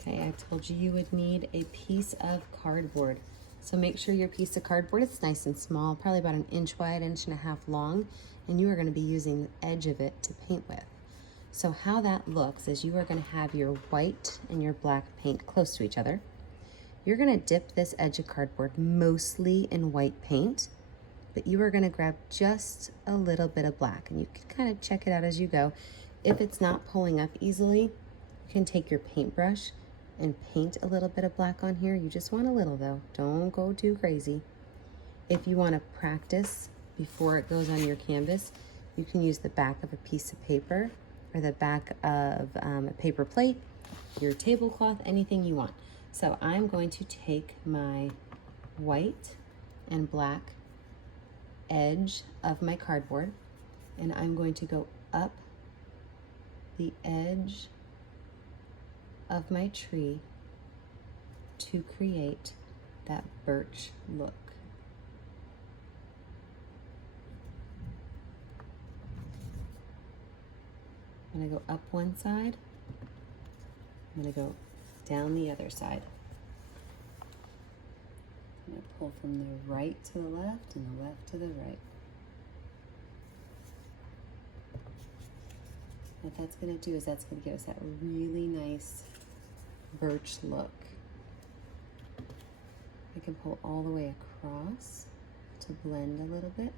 Okay, I told you you would need a piece of cardboard. So make sure your piece of cardboard is nice and small, probably about 1 inch wide, 1.5 inches long, and you are going to be using the edge of it to paint with. So how that looks is you are going to have your white and your black paint close to each other. You're going to dip this edge of cardboard mostly in white paint, but you are going to grab just a little bit of black, and you can kind of check it out as you go. If it's not pulling up easily, you can take your paintbrush and paint a little bit of black on here. You just want a little though, don't go too crazy. If you want to practice before it goes on your canvas, you can use the back of a piece of paper or the back of a paper plate, your tablecloth, anything you want. So I'm going to take my white and black edge of my cardboard and I'm going to go up the edge of my tree to create that birch look. I'm going to go up one side, I'm going to go down the other side. I'm going to pull from the right to the left and the left to the right. What that's going to do is that's going to give us that really nice birch look. I can pull all the way across to blend a little bit.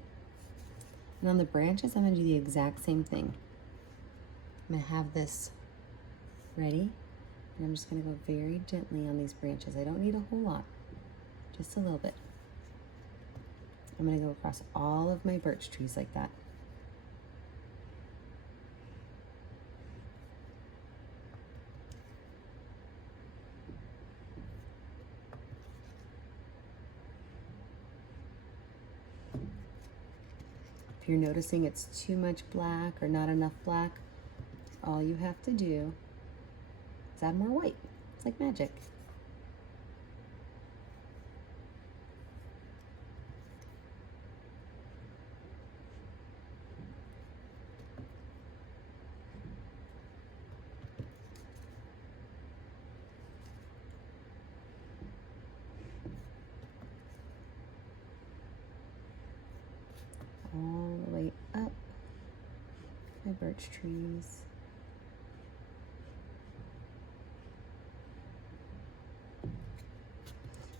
And on the branches, I'm going to do the exact same thing. I'm going to have this ready, and I'm just going to go very gently on these branches. I don't need a whole lot, just a little bit. I'm going to go across all of my birch trees like that. If you're noticing it's too much black or not enough black, all you have to do is add more white. It's like magic. All the way up my birch trees.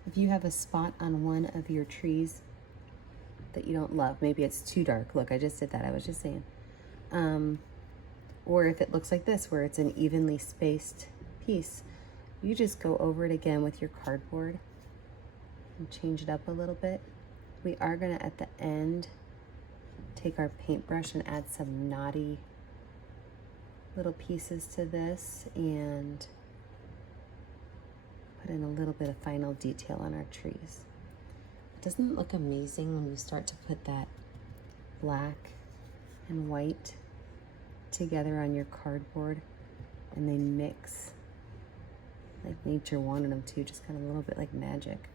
If you have a spot on one of your trees that you don't love, maybe it's too dark. Look, I just did that, I was just saying. Or if it looks like this, where it's an evenly spaced piece, you just go over it again with your cardboard and change it up a little bit. We are gonna, at the end, take our paintbrush and add some knotty little pieces to this and put in a little bit of final detail on our trees. Doesn't it look amazing when you start to put that black and white together on your cardboard and they mix like nature wanted them to, just kind of a little bit like magic.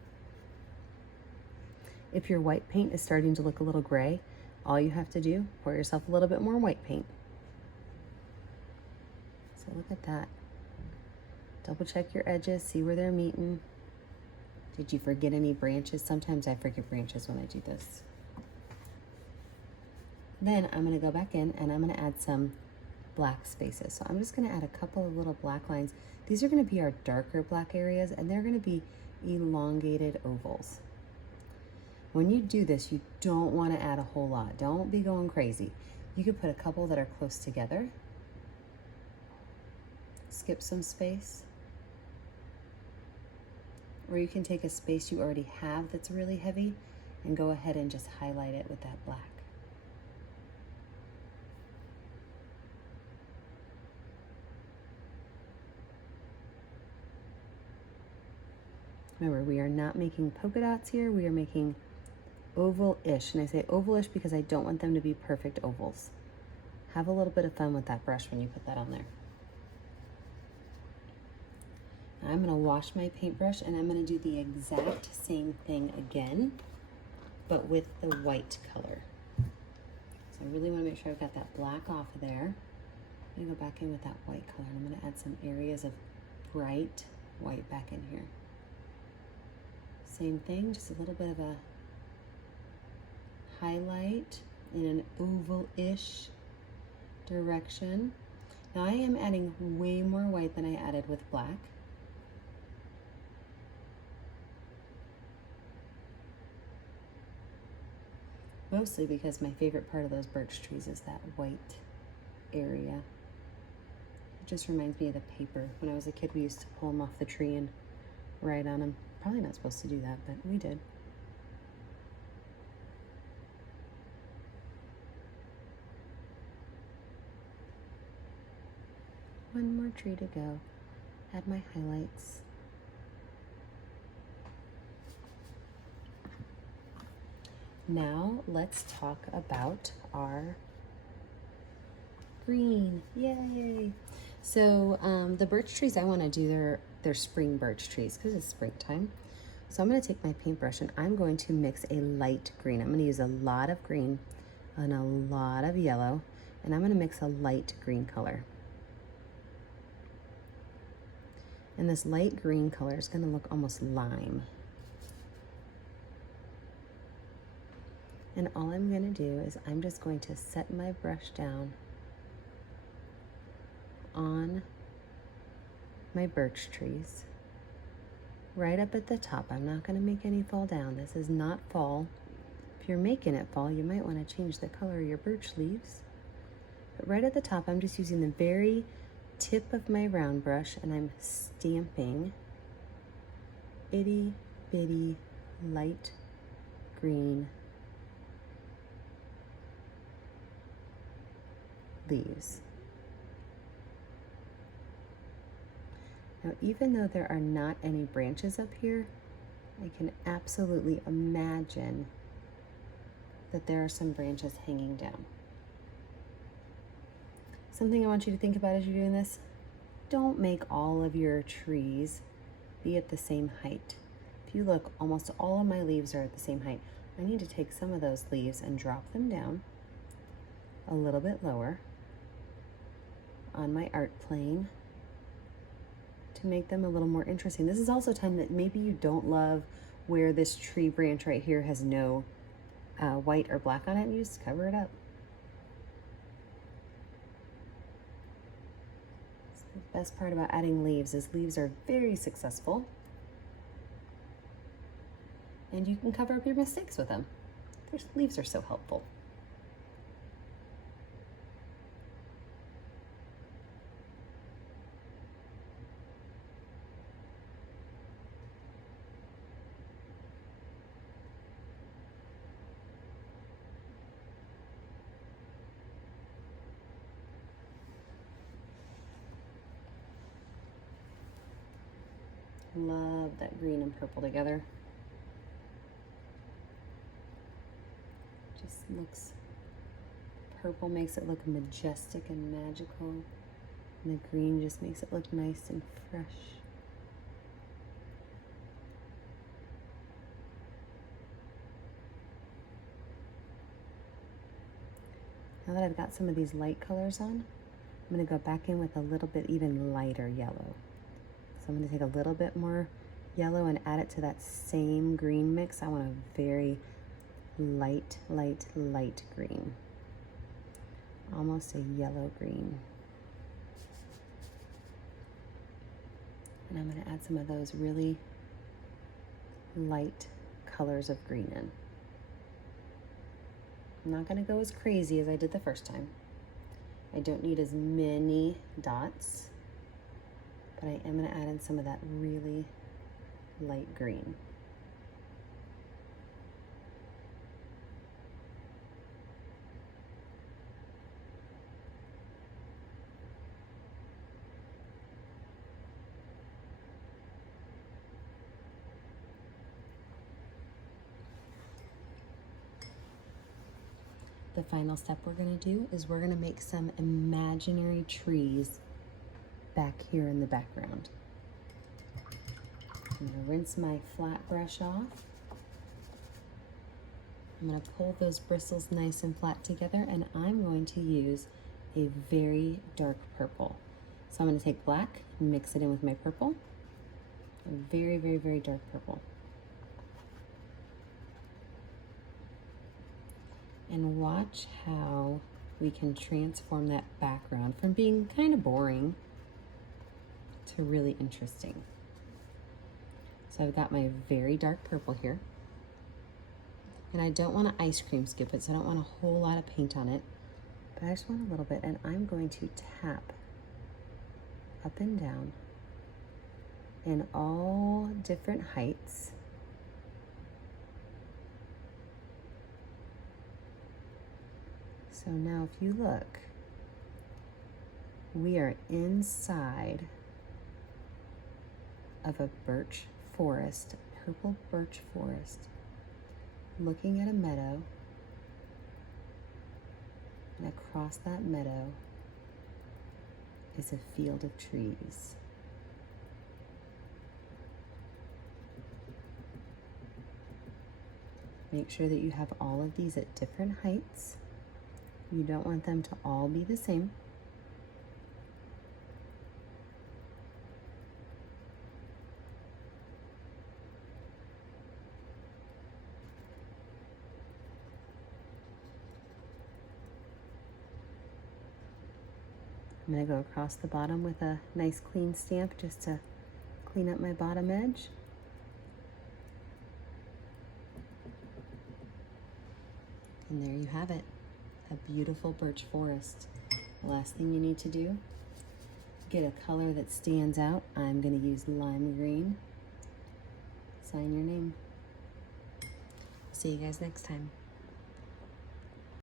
If your white paint is starting to look a little gray, all you have to do, pour yourself a little bit more white paint. So look at that. Double check your edges, see where they're meeting. Did you forget any branches? Sometimes I forget branches when I do this. Then I'm gonna go back in and I'm gonna add some black spaces. So I'm just gonna add a couple of little black lines. These are gonna be our darker black areas and they're gonna be elongated ovals. When you do this, you don't want to add a whole lot. Don't be going crazy. You could put a couple that are close together. Skip some space. Or you can take a space you already have that's really heavy and go ahead and just highlight it with that black. Remember, we are not making polka dots here. We are making oval-ish, and I say oval-ish because I don't want them to be perfect ovals. Have a little bit of fun with that brush when you put that on there. Now I'm gonna wash my paintbrush and I'm gonna do the exact same thing again, but with the white color. So I really wanna make sure I've got that black off of there. I'm gonna go back in with that white color and I'm gonna add some areas of bright white back in here. Same thing, just a little bit of a highlight in an oval-ish direction. Now I am adding way more white than I added with black. Mostly because my favorite part of those birch trees is that white area. It just reminds me of the paper. When I was a kid, we used to pull them off the tree and write on them. Probably not supposed to do that, but we did. One more tree to go. Add my highlights. Now let's talk about our green. Yay! So the birch trees I want to do, they're spring birch trees because it's springtime. So I'm going to take my paintbrush and I'm going to mix a light green. I'm going to use a lot of green and a lot of yellow, and I'm going to mix a light green color. And this light green color is going to look almost lime. And all I'm going to do is I'm just going to set my brush down on my birch trees, right up at the top. I'm not going to make any fall down. This is not fall. If you're making it fall, you might want to change the color of your birch leaves. But right at the top, I'm just using the very tip of my round brush and I'm stamping itty bitty light green leaves. Now, even though there are not any branches up here, I can absolutely imagine that there are some branches hanging down. Something I want you to think about as you're doing this, don't make all of your trees be at the same height. If you look, almost all of my leaves are at the same height. I need to take some of those leaves and drop them down a little bit lower on my art plane to make them a little more interesting. This is also time that maybe you don't love where this tree branch right here has no white or black on it, and you just cover it up. So the best part about adding leaves is leaves are very successful, and you can cover up your mistakes with them. Leaves are so helpful. Love that green and purple together. Just looks, purple makes it look majestic and magical, and the green just makes it look nice and fresh. Now that I've got some of these light colors on, I'm going to go back in with a little bit even lighter yellow. So I'm going to take a little bit more yellow and add it to that same green mix. I want a very light, light, light green. Almost a yellow green. And I'm going to add some of those really light colors of green in. I'm not going to go as crazy as I did the first time. I don't need as many dots, but I am going to add in some of that really light green. The final step we're going to do is we're going to make some imaginary trees back here in the background. I'm going to rinse my flat brush off. I'm going to pull those bristles nice and flat together, and I'm going to use a very dark purple. So I'm going to take black and mix it in with my purple. A very, very, very dark purple. And watch how we can transform that background from being kind of boring to really interesting. So I've got my very dark purple here. And I don't want to ice cream scoop it, so I don't want a whole lot of paint on it. But I just want a little bit, and I'm going to tap up and down in all different heights. So now if you look, we are inside of a birch forest, purple birch forest, looking at a meadow, and across that meadow is a field of trees. Make sure that you have all of these at different heights. You don't want them to all be the same. I'm going to go across the bottom with a nice clean stamp just to clean up my bottom edge. And there you have it, a beautiful birch forest. The last thing you need to do, get a color that stands out. I'm going to use lime green. Sign your name. See you guys next time.